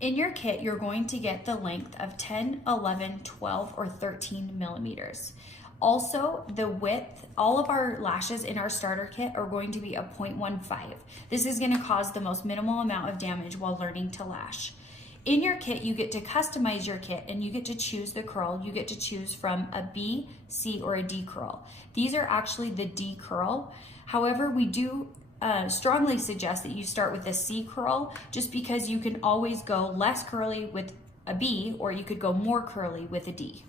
In your kit, you're going to get the length of 10, 11, 12, or 13 millimeters. Also, the width, all of our lashes in our starter kit are going to be a 0.15. This is going to cause the most minimal amount of damage while learning to lash. In your kit, you get to customize your kit and you get to choose the curl. You get to choose from a B, C, or a D curl. These are actually the D curl. However, we do strongly suggest that you start with a C curl just because you can always go less curly with a B, or you could go more curly with a D.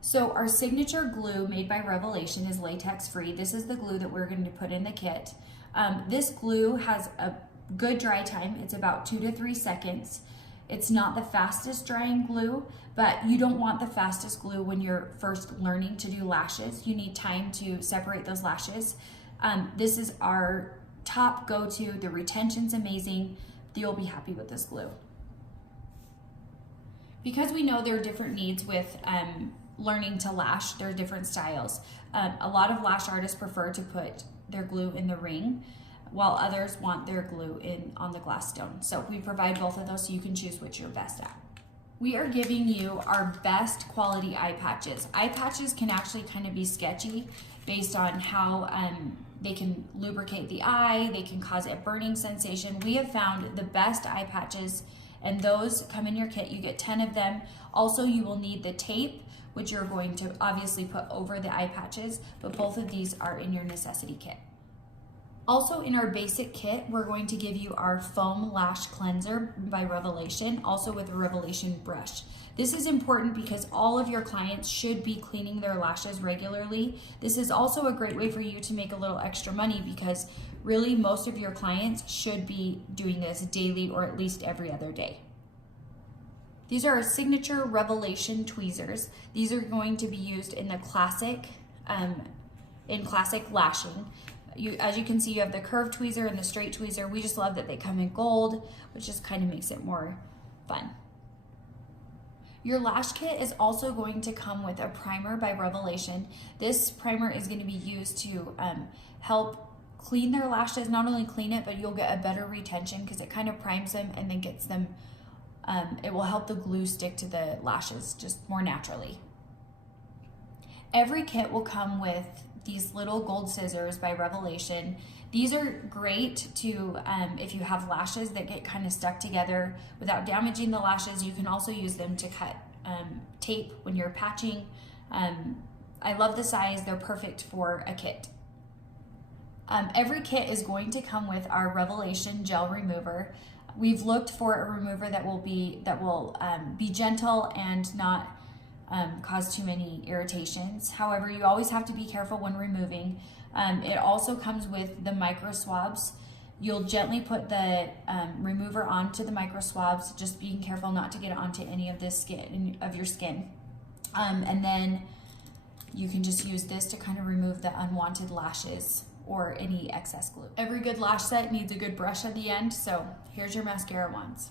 So our signature glue made by Revelation is latex free. This is the glue that we're going to put in the kit. This glue has a good dry time. It's about 2 to 3 seconds. It's not the fastest drying glue, but you don't want the fastest glue when you're first learning to do lashes. You need time to separate those lashes. This is our top go-to. The retention's amazing. You'll be happy with this glue. Because we know there are different needs with learning to lash, there are different styles. A lot of lash artists prefer to put their glue in the ring, while others want their glue on the glass stone. So we provide both of those so you can choose which you're best at. We are giving you our best quality eye patches. Eye patches can actually kind of be sketchy based on how they can lubricate the eye, they can cause a burning sensation. We have found the best eye patches, and those come in your kit. You get 10 of them. Also, you will need the tape, which you're going to obviously put over the eye patches, but both of these are in your necessity kit. Also in our basic kit, we're going to give you our foam lash cleanser by Revelation, also with a Revelation brush. This is important because all of your clients should be cleaning their lashes regularly. This is also a great way for you to make a little extra money because really most of your clients should be doing this daily or at least every other day. These are our signature Revelation tweezers. These are going to be used in the classic lashing. As you can see, you have the curved tweezer and the straight tweezer. We just love that they come in gold, which just kind of makes it more fun. Your lash kit is also going to come with a primer by Revelation. This primer is going to be used to help clean their lashes. Not only clean it, but you'll get a better retention because it kind of primes them and then gets them, it will help the glue stick to the lashes just more naturally. Every kit will come with these little gold scissors by Revelation. These are great to, if you have lashes that get kind of stuck together without damaging the lashes. You can also use them to cut tape when you're patching. I love the size, they're perfect for a kit. Every kit is going to come with our Revelation gel remover. We've looked for a remover that will be gentle and not cause too many irritations. However, you always have to be careful when removing. It also comes with the micro swabs. You'll gently put the remover onto the micro swabs, just being careful not to get it onto any of your skin. And then you can just use this to kind of remove the unwanted lashes or any excess glue. Every good lash set needs a good brush at the end, so here's your mascara wands.